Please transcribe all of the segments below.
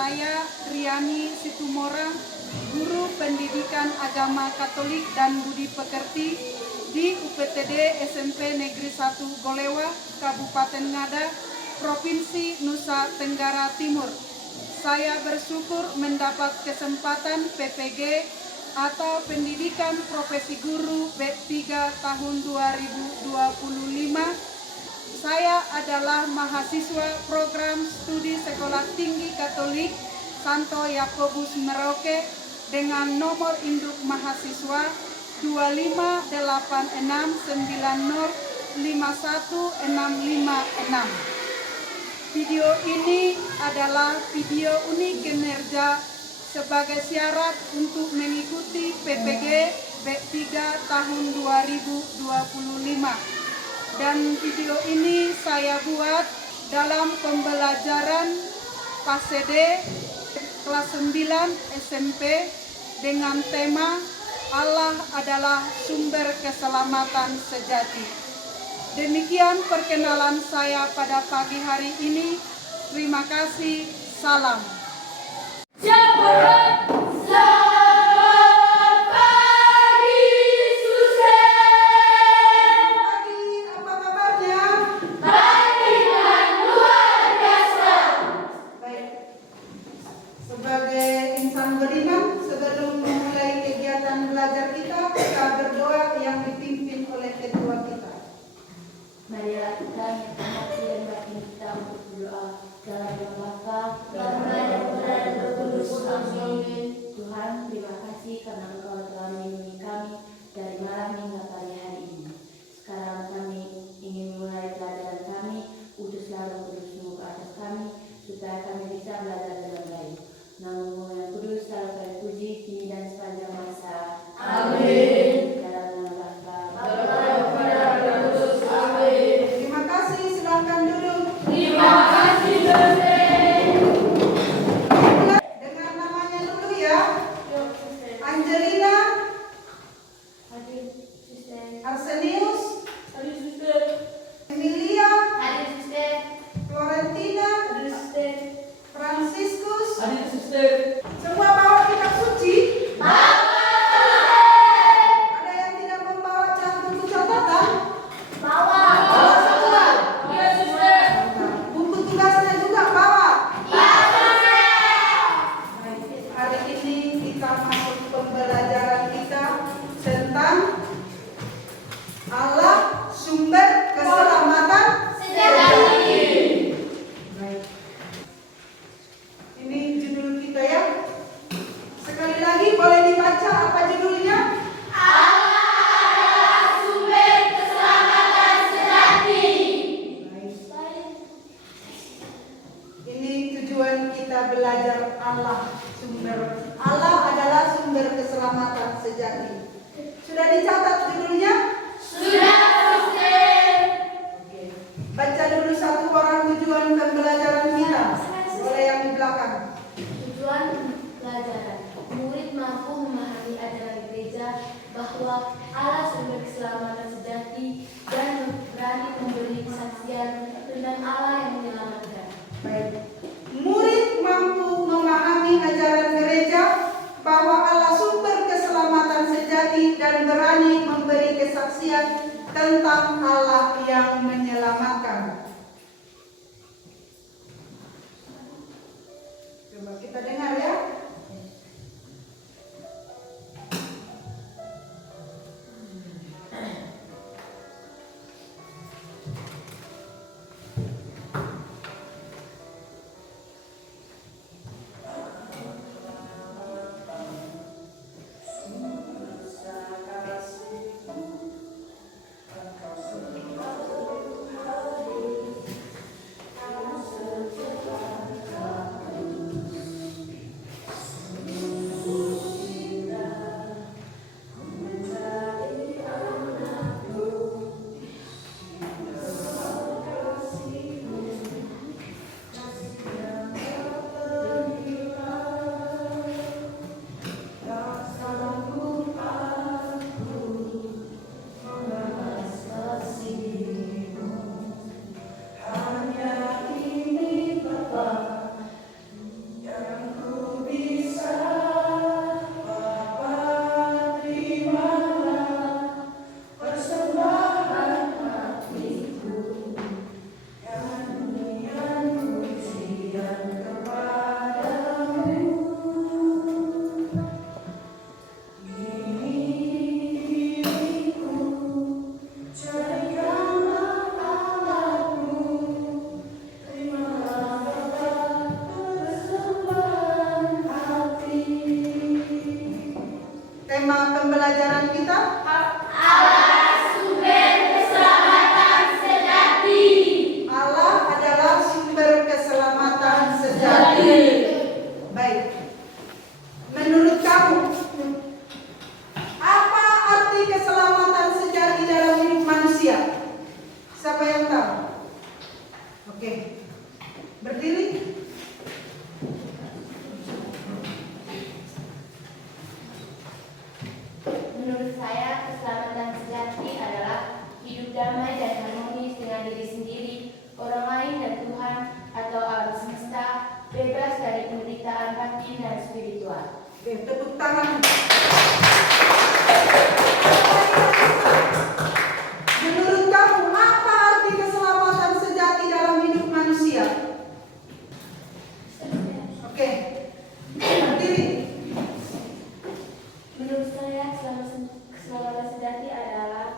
Saya Riani Situmorang, Guru Pendidikan Agama Katolik dan Budi Pekerti di UPTD SMP Negeri 1 Golewa, Kabupaten Ngada, Provinsi Nusa Tenggara Timur. Saya bersyukur mendapat kesempatan PPG atau Pendidikan Profesi Guru B3 tahun 2025. Saya adalah mahasiswa program studi Sekolah Tinggi Katolik Santo Yakobus Merauke dengan nomor induk mahasiswa 25890516556. Video ini adalah video unik kinerja sebagai syarat untuk mengikuti PPG B3 tahun 2025. Dan video ini saya buat dalam pembelajaran fase D kelas 9 SMP dengan tema Allah adalah sumber keselamatan sejati. Demikian perkenalan saya pada pagi hari ini. Terima kasih. Salam. Selamat pagi, Susen. Pagi, apa kabarnya? Baik dan luar biasa. Baik. Sebagai insan beriman, sebelum memulai kegiatan belajar kita berdoa yang dipimpin oleh ketua kita. Marilah kita menghormati dan batin kita untuk berdoa dalam nama Amin. Tuhan, terima kasih karena Engkau telah melindungi kami dari malam hingga pagi hari ini. Sekarang kami ingin mulai pelajaran kami. Utuslah Roh Kudus-Mu ke atas kami supaya kami bisa belajar dengan baik. Nama-Mu yang kudus selalu kami puji kini dan sepanjang masa. Amin. Dalam nama Bapa, Terima kasih, silakan duduk. terima kasih dosen. Dengan namanya dulu ya. Angelina, Hadir Suster. Arsenius, Hadir Suster. Emilia, Hadir Suster. Florentina, Hadir Suster. Franciscus. Hadir Suster. Semua bawa kitab suci? Bapak. Ada yang tidak membawa buku catatan? Bawa. Bawa semua. Iya Suster. Buku tugasnya juga bawa. Iya Suster. Baik, hari ini kita masuk pembelajaran kita tentang Allah sumber keselamatan Sejati. Baik. Ini judul kita ya. Sekali lagi boleh dibaca apa judulnya? Allah adalah sumber keselamatan sejati. Baik. Ini tujuan kita belajar Allah adalah sumber keselamatan sejati. Sudah dicatat judulnya? Sudah Suster. Oke. Baca dulu satu orang tujuan pembelajaran kita. Boleh yang di belakang. Tujuan pelajaran. Murid mampu memahami ajaran gereja bahwa Allah sumber keselamatan sejati dan berani memberi kesaksian tentang Allah yang menyelamatkan. Baik. Murid mampu memahami ajaran gereja bahwa Allah sumber keselamatan sejati dan berani memberi kesaksian tentang Allah yang menyelamatkan. Coba kita dengar ya. saya, keselamatan sejati adalah hidup damai dan harmonis dengan diri sendiri, orang lain dan Tuhan atau alam semesta, bebas dari penderitaan batin dan spiritual. Oke, tepuk tangan. Menurut kamu, apa arti keselamatan sejati dalam hidup manusia? Oke, berdiri. Menurut saya, keselamatan sejati adalah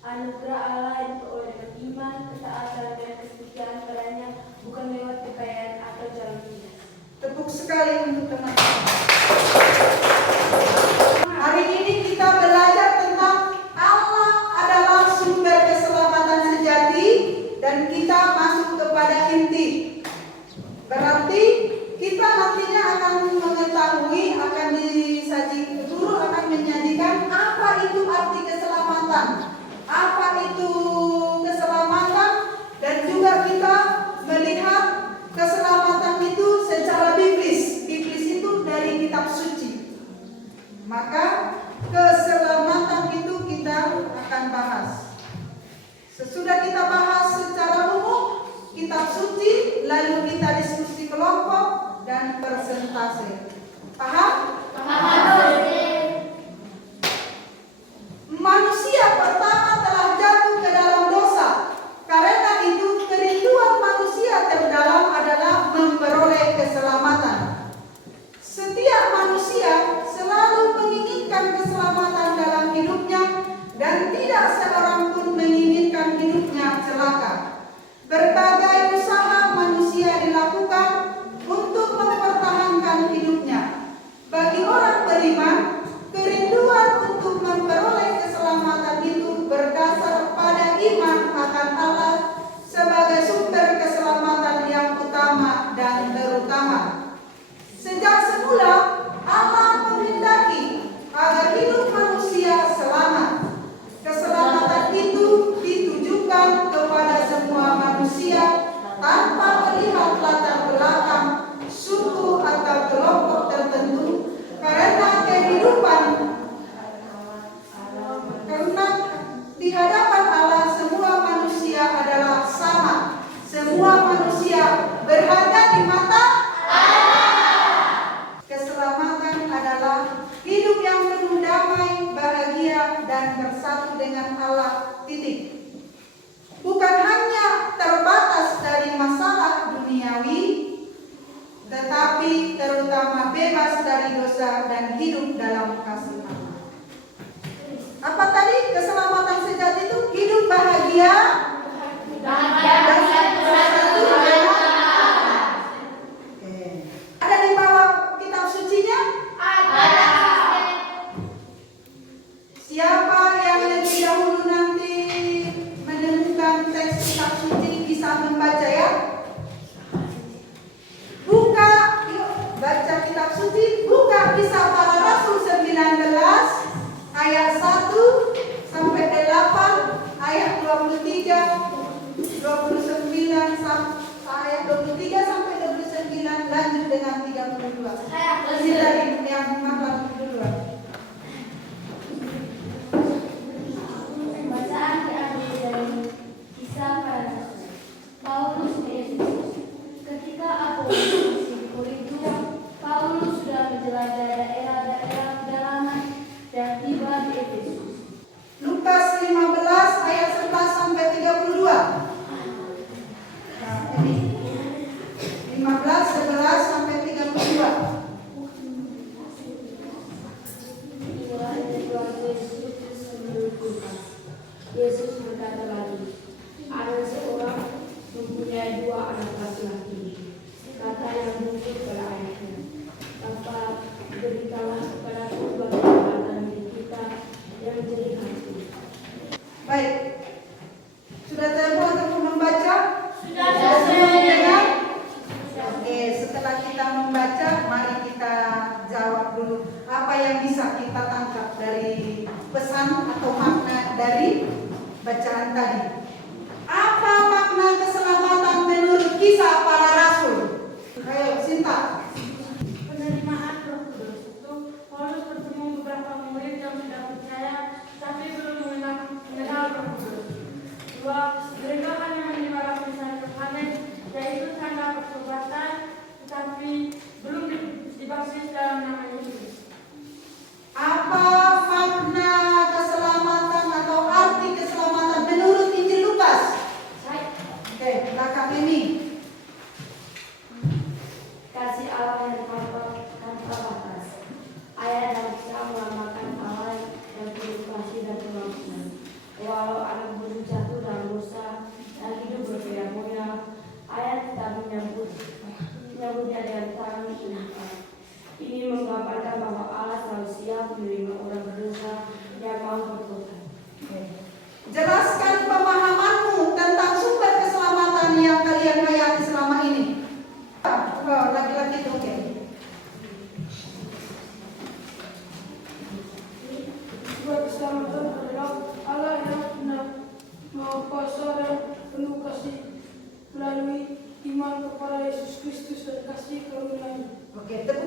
anugerah Allah yang diperoleh dengan iman, ketaatan, dan kesetiaan padanya, bukan lewat kekayaan atau jalan pintas. Tepuk sekali untuk teman-teman. Hari ini kita belajar tentang Allah adalah sumber keselamatan sejati dan kita masuk kepada inti. Berarti kita nantinya akan mengetahui, akan disajikan, guru akan menyajikan apa itu arti keselamatan, apa itu keselamatan, dan juga kita melihat keselamatan itu secara biblis. Biblis itu dari kitab suci. Maka keselamatan itu kita akan bahas. Sesudah kita bahas secara umum kitab suci, lalu kita diskusi kelompok dan persentase. Paham? Paham. Manusia pertama telah jatuh ke dalam dosa. Karena itu kerinduan manusia terdalam adalah memperoleh keselamatan. Setiap manusia selalu menginginkan keselamatan dalam hidupnya dan tidak seorang pun menginginkan hidupnya celaka. Berbagai usaha manusia dilakukan untuk mempertahankan hidupnya. Bagi orang beriman, kerinduan untuk memperoleh keselamatan itu berdasar pada iman akan Allah sebagai sumber keselamatan yang utama dan terutama. Sejak semula, Allah menghendaki agar hidup manusia selamat. Keselamatan itu ditujukan kepada semua manusia tanpa melihat latar belakang, suku atau kelompok tertentu, karena di hadapan Allah semua manusia adalah sama. Semua manusia berharga di mata Allah. Keselamatan adalah hidup yang penuh damai, bahagia, dan bersatu dengan Allah. Titik. Bukan hanya terbatas dari masalah duniawi, tetapi terutama bebas dari dosa dan hidup dalam kasih Allah. Apa tadi keselamatan sejati itu? Hidup bahagia dan bersatu dengan Allah. Ada di bawah kitab sucinya? Ada. Siapa yang lebih dahulu nanti menemukan teks kitab suci bisa membaca ya? Buka, yuk baca kitab suci. Buka Kisah Para Rasul 19 ayat 1 sampai 8, ayat 23, 29 ayat 23 sampai 29, lanjut dengan 32. Silakan yang makan dulu. Bacaan diambil dari Kisah Para Rasul. Paulus ke Efesus. Ketika Apolos di Korintus, Paulus sudah menjelajah daerah-daerah pedalaman dan tiba di Efesus. Lukas 15 ayat 11 sampai 32. Nah, ini 15, 11 sampai 32. Yesus berkata lagi, ada seorang mempunyai 2 anak laki-laki. Kata yang bungkuk pada ayahnya, Bapa, berikanlah kepadaku bagian milik kita yang jadi hati. Baik. Sudah tahu untuk membaca? Sudah mendengar? Oke, setelah kita membaca, mari kita jawab dulu apa yang bisa kita tangkap dari pesan atau makna dari bacaan tadi. Apa makna keselamatan menurut Kisah Para Rasul? Ayo, Sinta. Penerimaan Roh Kudus itu Paulus bertemu beberapa murid yang sudah percaya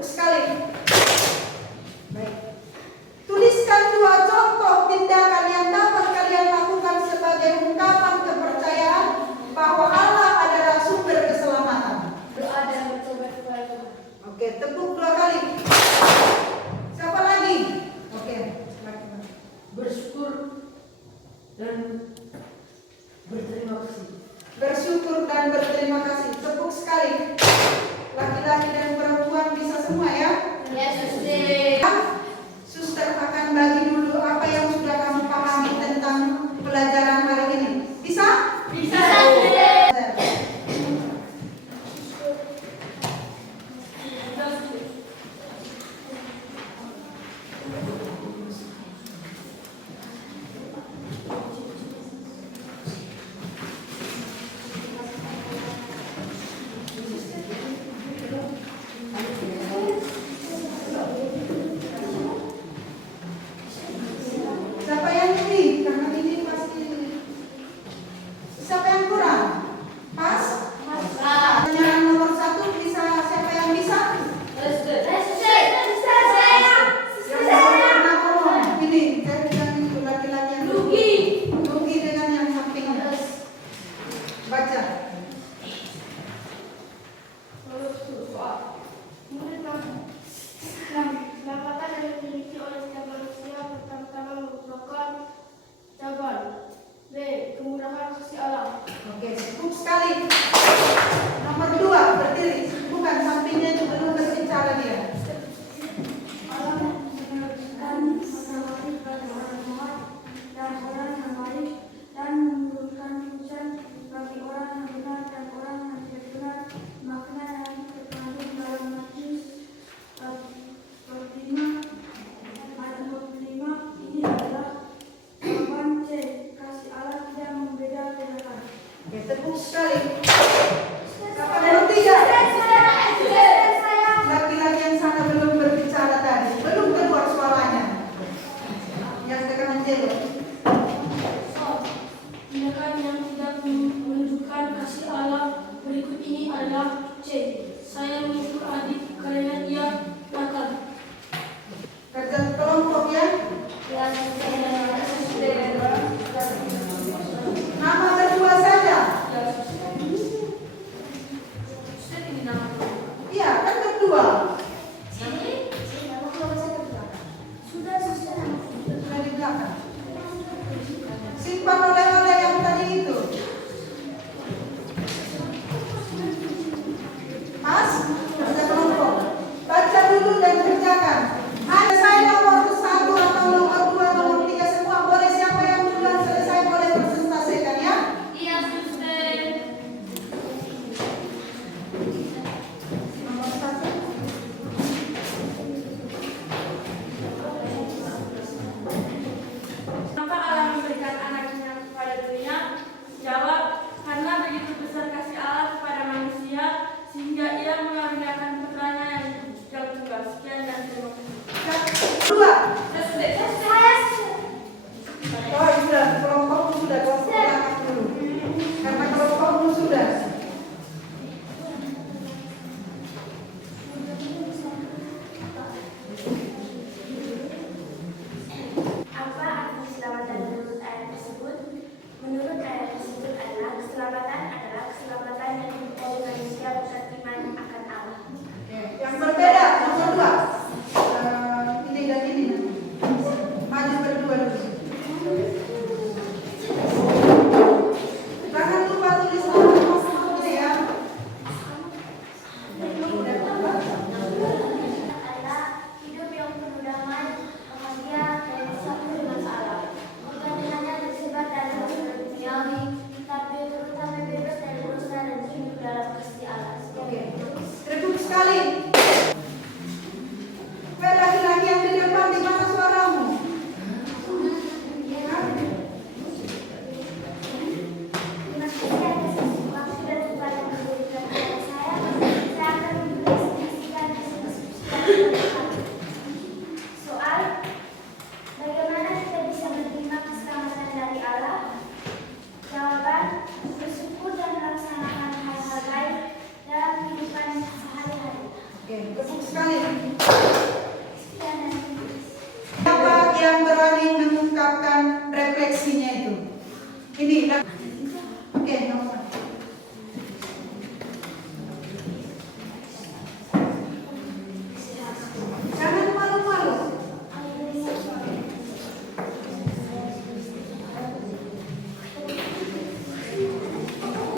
sekali. Baik. Tuliskan 2 contoh tindakan yang dapat kalian lakukan sebagai ungkapan kepercayaan bahwa Allah adalah sumber keselamatan. Doa dan bertobat kepada Tuhan. Oke, tepuk 2 kali. Siapa lagi? Oke, Bersyukur dan berterima kasih. bersyukur dan berterima kasih. Tepuk sekali. Laki-laki dan perempuan bisa semua ya? Ya, Suster. Suster akan bagi dulu apa yang sudah kamu pahami tentang pelajaran hari ini. Bisa? Bisa, Suster. sekali. Siapa yang berani mengungkapkan refleksinya itu? Ini. Oke, nomor. Jangan malu-malu.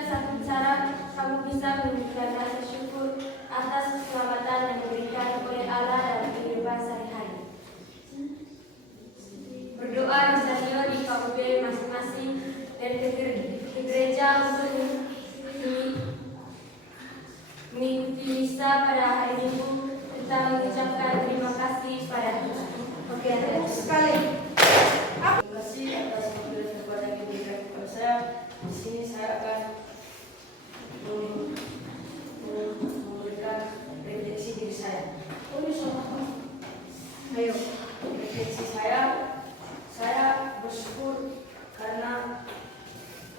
Satu cara kamu bisa menunjukkan rasa syukur atas keselamatan yang diberikan oleh Allah dalam kehidupan sehari-hari. Berdoa misalnya di KUB masing-masing dan ke gereja untuk mengikuti misa pada hari Minggu serta mengucapkan terima kasih pada Tuhan. Oke, sekali. Terima kasih atas panggilan kepada yang diberikan kepada saya. Di sini saya akan memberikan refleksi diri saya. Ayo. Refleksi saya bersyukur karena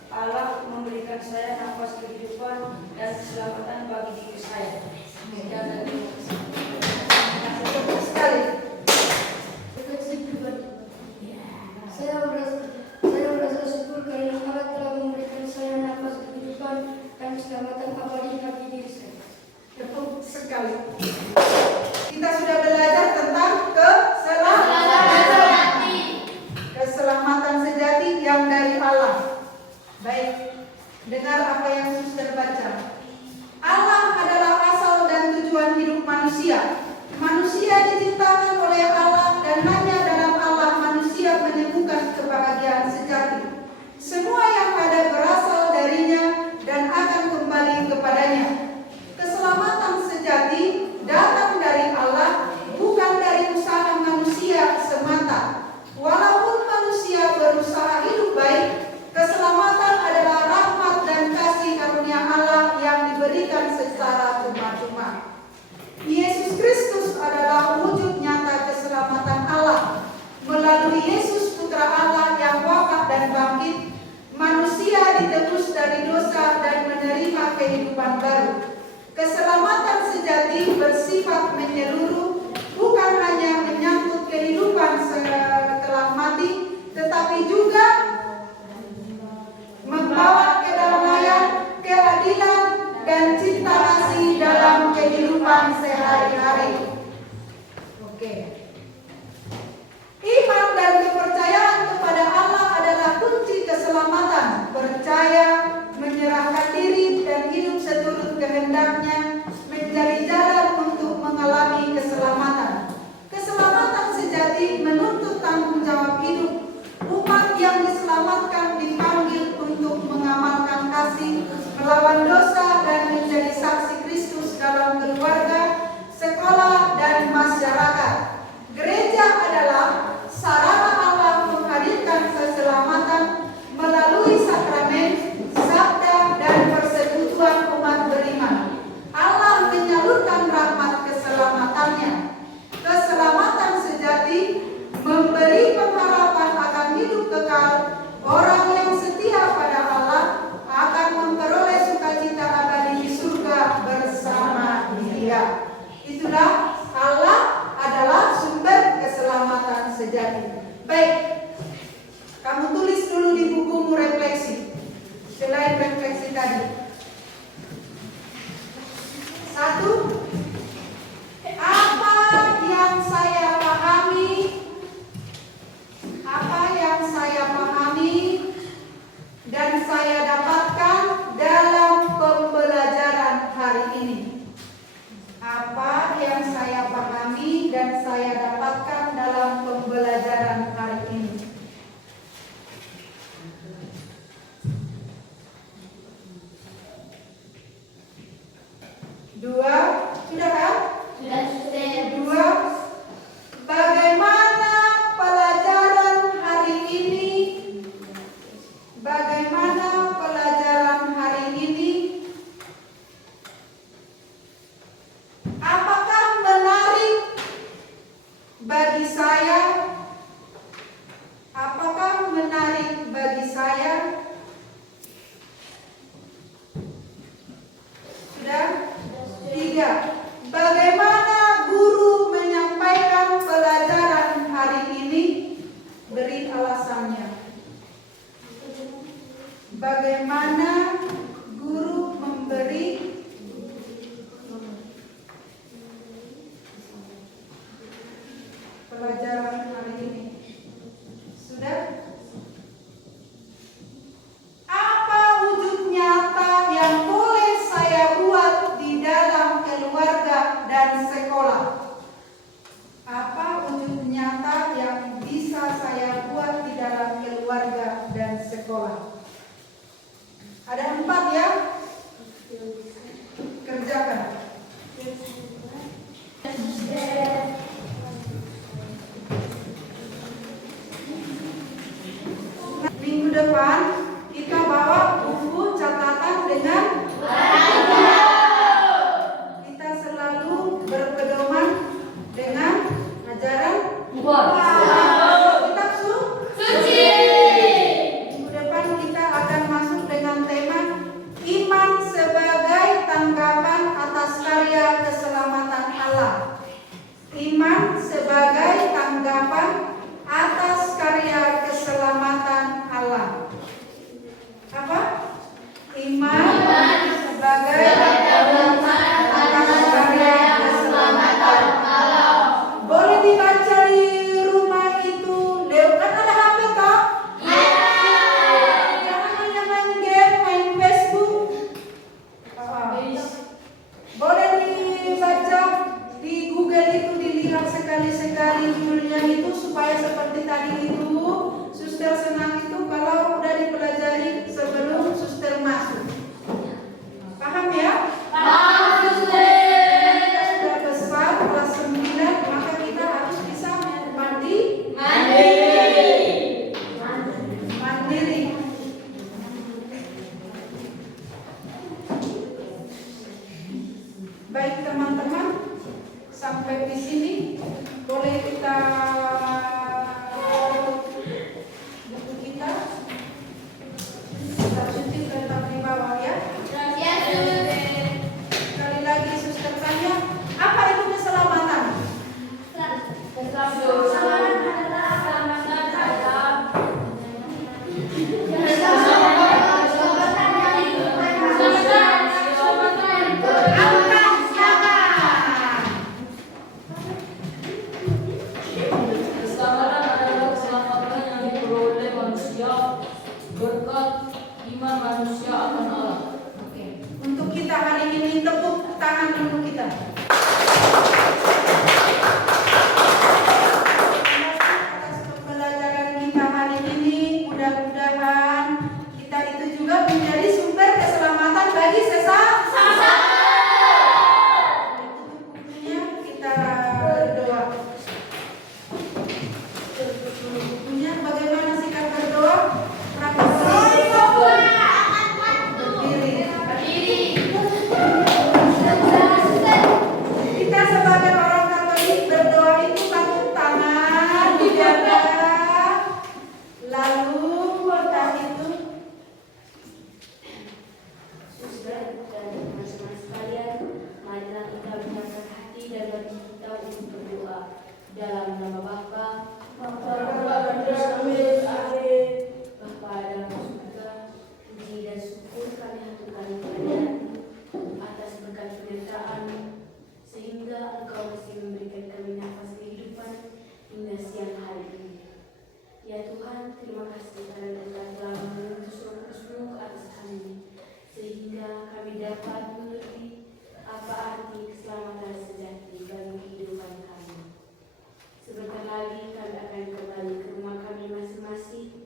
Allah memberikan saya nafas kehidupan dan keselamatan bagi diri saya. Dan Sekali. Refleksi pribadi. Saya merasa syukur karena Allah telah memberikan saya nafas kehidupan dan keselamatan abadi bagi diri saya. Betul sekali. Kita sudah belajar tentang keselamatan sejati yang dari Allah. Baik, dengar apa yang suster baca. Allah adalah asal dan tujuan hidup manusia. Manusia diciptakan oleh Allah dan hanya dalam Allah manusia menemukan kebahagiaan sejati. Semua yang ada berasal darinya dan akan kembali kepadanya. Keselamatan sejati datang dari Allah, bukan dari usaha manusia semata. Walaupun manusia berusaha hidup baik, keselamatan adalah rahmat dan kasih karunia Allah yang diberikan secara cuma-cuma. Yesus Kristus adalah wujud nyata keselamatan Allah. Melalui Yesus Putra Allah yang wafat dan bangkit, manusia ditebus dari dosa dan menerima kehidupan baru. Keselamatan sejati bersifat menyeluruh, bukan hanya menyangkut kehidupan setelah mati, tetapi juga membawa kedamaian, keadilan, dan cinta kasih dalam kehidupan sehari-hari. Oke. Iman dan kepercayaan kepada Allah adalah kunci keselamatan. Percaya, menyerahkan diri, dan hidup seturut kehendaknya menjadi jalan untuk mengalami keselamatan. Keselamatan sejati menuntut tanggung jawab hidup. Umat yang diselamatkan dipanggil untuk mengamalkan kasih, melawan dosa, dan menjadi saksi Kristus dalam keluarga, sekolah, dan masyarakat. Gereja adalah sarana Allah menghadirkan keselamatan melalui sakramen, sabda, dan persekutuan umat beriman. Allah menyalurkan rahmat keselamatannya. Keselamatan sejati memberi pengharapan akan hidup kekal. Orang yang setia pada Allah akan memperoleh sukacita abadi di surga bersama Dia. Itulah Allah adalah sumber keselamatan sejati. Baik, kamu tulis dulu di bukumu refleksi. Selain refleksi tadi. 1. Apa yang saya pahami? Apa yang saya pahami dan saya dapatkan dalam pembelajaran hari ini? Apa yang saya pahami dan saya dapatkan dalam pembelajaran hari ini? 2, sudah kan? Sudah selesai. 2, bagaimana pelajaran hari ini? Bagaimana pelajaran hari ini? Apakah menarik pelajaran hari ini. Sudah? Apa wujud nyata yang boleh saya buat di dalam keluarga dan sekolah? Apa wujud nyata yang bisa saya buat di dalam keluarga dan sekolah? Ada 4 ya? Kerjakan. Minggu depan kita bawa buku catatan dengan kita selalu berpedoman dengan ajaran kitab suci. Minggu depan kita akan masuk dengan tema iman sebagai tanggapan atas karya keselamatan Allah. Iman sebagai tanggapan atas karya keselamatan Allah. Apa? Iman sebagai tanggapan atas karya keselamatan Allah. Boleh dibaca di rumah itu. Leo kan ada HP toh? Jangan hanya main game, main Facebook. Boleh dibaca di Google itu, dilihat sekali-sekali judulnya itu supaya seperti tadi itu. Suster senang itu kalau udah dipelajari sebelum suster masuk. Paham ya? Paham, Suster. Kita sudah besar kelas 9, maka kita harus bisa mandiri. Baik teman-teman, sampai di sini boleh kita buku kita subjektif tetap di bawah ya. Sekali lagi suster tanya, apa itu keselamatan? Angkat tangan. Keselamatan adalah keselamatan yang diperoleh manusia berkat iman manusia akan Allah. Untuk kita hari ini tepuk tangan dulu kita. Atas pembelajaran kita hari ini, mudah-mudahan kita itu juga menjadi sumber keselamatan bagi sesama. Bukunya kita berdoa. Bukunya bagaimana sikap berdoa? Berdiri. Kita sebagai orang Katolik berdoa itu tepuk tangan, dijaga, lalu kita itu Suster dan teman-teman sekalian, marilah kita bersatu hati dan bagi kita untuk berdoa dalam nama Bapa, Bapa dalam surga, puji dan syukur kami haturkan kepadamu atas berkat penyertaan sehingga Engkau masih memberikan kami nafas kehidupan hingga siang hari ini. Ya Tuhan, terima kasih karena Engkau telah mengutus Roh Kudus-Mu ke atas kami, sehingga kami dapat mengerti apa arti keselamatan sejati bagi kehidupan kami. Sebentar lagi kami akan kembali ke rumah kami masing-masing.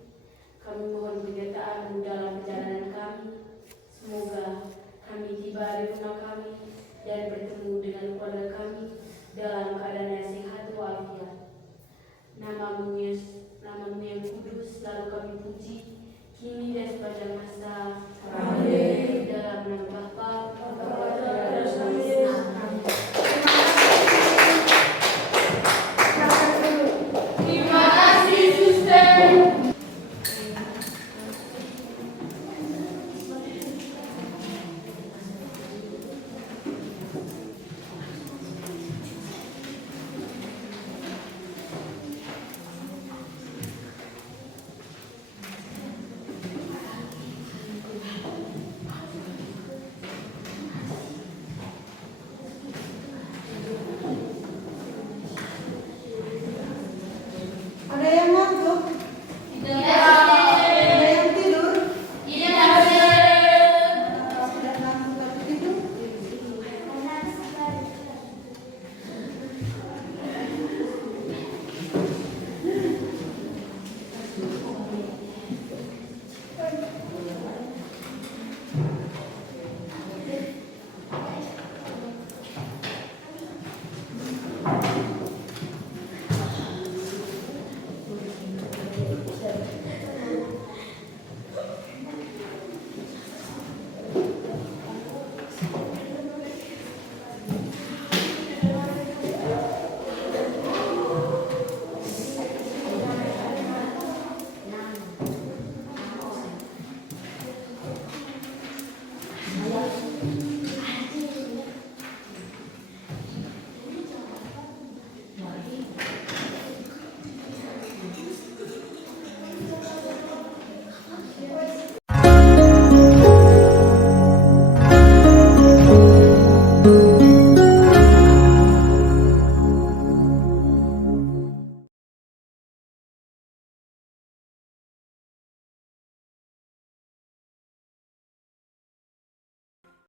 Kami mohon penyertaan-Mu dalam perjalanan kami. Semoga kami tiba di rumah kami dan bertemu dengan keluarga kami dalam keadaan yang sehat walafiat. Nama-Mu yang kudus selalu kami puji, kini dan sepanjang masa. Amin. Dalam nama